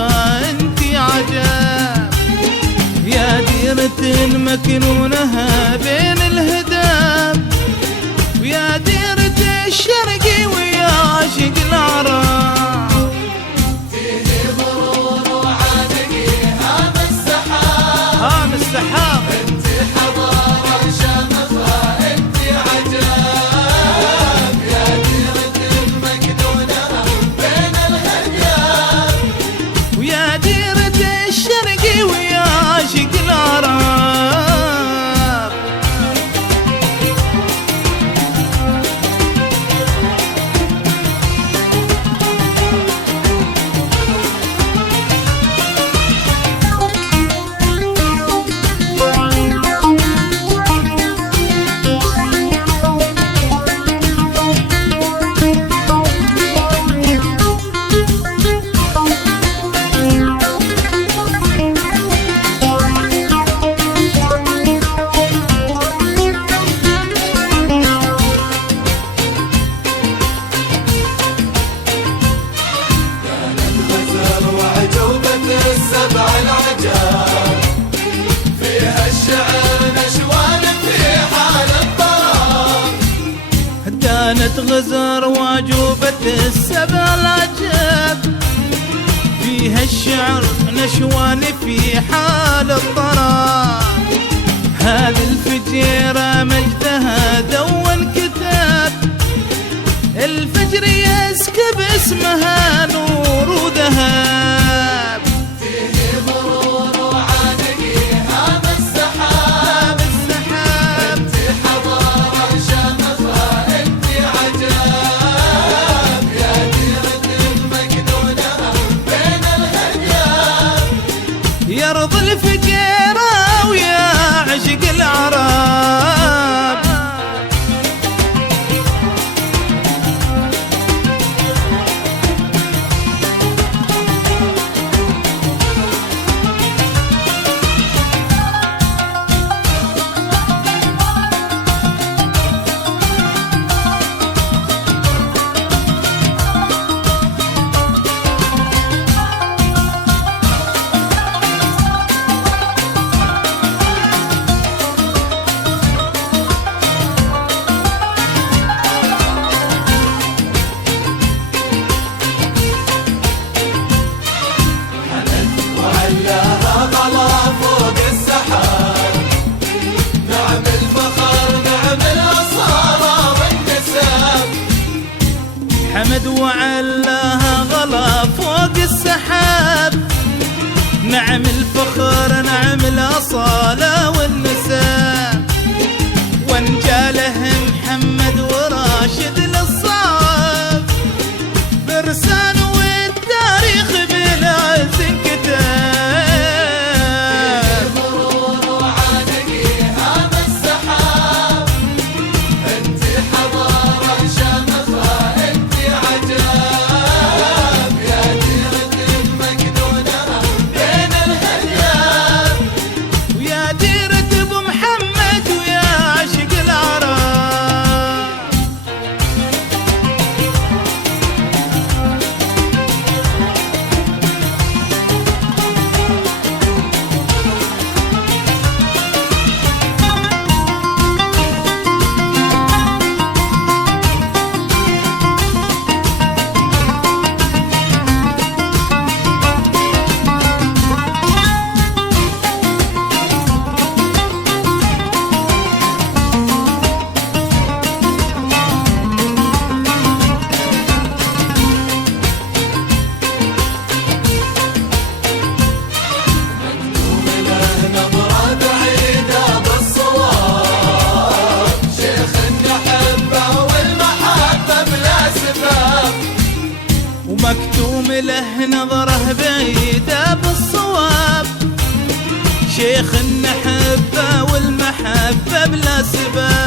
شمخها انتي عجب، يا ديرة مكنونها بين الهداب، ويا ديرة الشرقي ويا عاشق العرب. فيه مرور وعانقي هام السحاب، هام السحاب انتي حضارة شمخها انتي عجب، يا ديرة مكنونها بين الهداب، ويا ديرة الشرقي ويا عاشق العرب. السبع العجاب، فيها الشعر نشوان في حال الطرب. دانت غزر وعجوبة السبع العجاب، فيها الشعر نشوان في حال الطرب. هذه الفجيرة مجدها دون كتاب، الفجر يسكب اسمها نور وذهب. فيه مرور وعانقي هام السحاب، انتي حضارة شمخها انتي عجب، يا ديرة مكنونها بين الهدياب، يرضى الفجيرة ويا عشق العرب. حمد وعلاها غلا فوق السحاب، نعم الفخر نعم الأصالة والنساب، وانجاله محمد وراشد للصعب، برسان والتاريخ بالعز انكتاب. مرور وعانقي هام السحاب، انتي حضارة شمخها انتي عجب، يا ديرة مكنونها بين الهدياب، ويا ديرة ابو محمد ويا عاشق العرب. مكتوم له نظره بعيدة بالصواب، شيخ النحبة والمحبة بلا سباب.